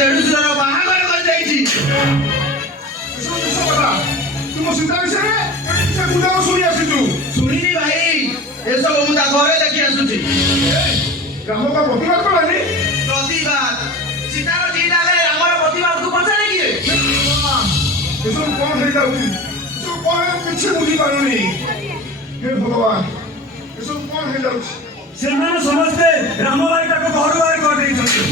ଦେଢୁଶୁର ବାହାଘର କରିଯାଇଛି। ତୁମ ସୀତା ବିଷୟରେ ସେ ଗୁଦାମ ଶୁଣି ଆସିଛୁ? ଶୁଣିନି ଭାଇ, ଏସବୁ ମୁଁ ତା ଘରେ ଦେଖି ଆସୁଛି। ରାମ ବା ପ୍ରତିବାଦ କଲାନି? ପ୍ରତିବାଦ? ସୀତାର ଜିଦ୍ ଆଗରେ ରାମର ପ୍ରତିବାଦକୁ ପଚାରେ କିଏ? ଏସବୁ କଣ ହେଇଯାଉଛି? ଏସବୁ କଣ କିଛି ବୁଝିପାରୁନି। ହେ ଭଗବାନ, ଏସବୁ କଣ ହେଇଯାଉଛି? ସେମାନେ ସମସ୍ତେ ରାମ ଭାଇଟାକୁ ଘରୁ ବାହାର କରିଦେଇଛନ୍ତି।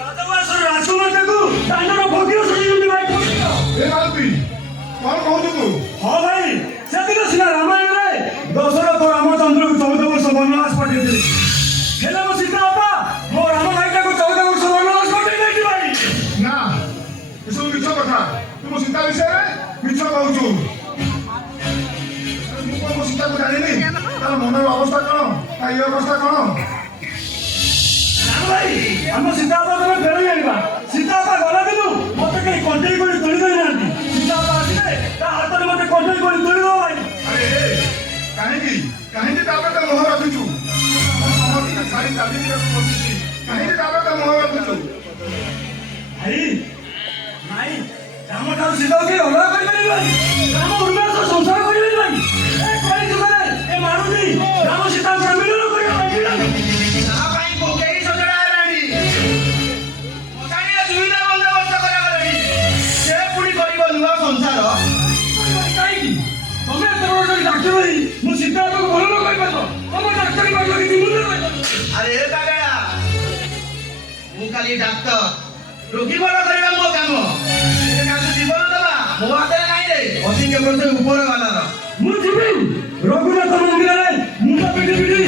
ରାଜବାସର ରାଜକୁମାରଟାକୁ ଦାଣ୍ଡର ଭୋଗିର ସଜିଛନ୍ତି ଭାଇ। ଏ ରାଜୁତି, କଣ କହୁଛୁ ତୁ? ହଁ ଭାଇ, ସେଦିନ ସିନା ରାମାୟଣରେ ଦଶରଥ ରାମଚନ୍ଦ୍ରକୁ 14 ବର୍ଷ ବନବାସ ପଠେଇଥିଲେ, ହେଲେ ମୋ ସୀତା ବାପା ମୋ ରାମ ଭାଇଟାକୁ 14 ବର୍ଷ ବନବାସ ପଠେଇ ଦେଇଛି ଭାଇ। ନା, ଏସବୁ ମିଛ କଥା। ତୁମ ସୀତା ବିଷୟରେ ମିଛ କହୁଛୁ। ମୁଁ କଣ ମୋ ସୀତାକୁ ଜାଣିନି? ତାର ମନର ଅବସ୍ଥା କଣ, ତା ଇଏ ଅବସ୍ଥା କଣ? ରାମ ଭାଇ, ଆମ ସୀତା ବାପା ତମେ ଫେରେଇ ଆଣିବା। ସୀତା ବାପା ଗଲା ଦିନୁ ମତେ କେହି କଣ୍ଟେଇ କରି ତୋଳି ଦେଇନାହାନ୍ତି। ସୀତା ବାପା ଆସିଲେ ତା ହାତରେ ମତେ କଣ୍ଟେଇ କରି ତୋଳିଦେବ ଭାଇ। ଆରେ କାହିଁକି କାହିଁକି ତା ପ୍ରତି ମୋହ ରଖିଛୁ? ସମସ୍ତେ ଛାଡ଼ି ଚାଲିଯିବାକୁ ବସିଛି, କାହିଁକି ତା ପ୍ରତି ମୋହ ରଖିଛୁ? ଭାଇ ନାଇଁ, ରାମ ଠାରୁ ସୀତାକୁ କେହି ଅଲଗା କରିପାରିବେନି। ରାମ ଉନ୍ନତ ସଂସାର କରିବେନି ଭାଇ। ଏ କଳି ଯୁଗରେ ଏ ମାରୁତି ରାମ ସୀତାଙ୍କର ମିଳନ କରିବା ପାଇଁ ତା ପାଇଁ କୋକେଇ ସଜଡ଼ା ହେଲାଣି, ମଶାଣିର ସୁବିଧା ବନ୍ଦୋବସ୍ତ କରାଗଲାଣି। ସେ ପୁଣି କରିବ ନୂଆ ସଂସାର। କାହିଁକି ତମେ ଏତେ ବଡ଼ ଜଣେ ଡାକ୍ତର ହେଇ ମୁଁ ସୀତା ବାପାକୁ ଭଲ ନ କରିପାରିବ? ତମ ଡାକ୍ତରୀ ପାଠ କିଛି ମୂଲ୍ୟ ନାହିଁ। ଆରେ ଏ ପାଗଳା, ମୁଁ ଖାଲି ଡାକ୍ତର, ରୋଗୀ ଭଲ କରିବା ମୋ କାମ। କାହାକୁ ଜୀବନ ଦେବା ମୋ ହାତରେ ନାହିଁ ରେ, ଅଛି କେବଳ ସେ ଉପର ବାଲାର। ମୁଁ ଯିବି ରଘୁନାଥ ମନ୍ଦିରରେ ମୁଣ୍ଡ ପିଟି ପିଟି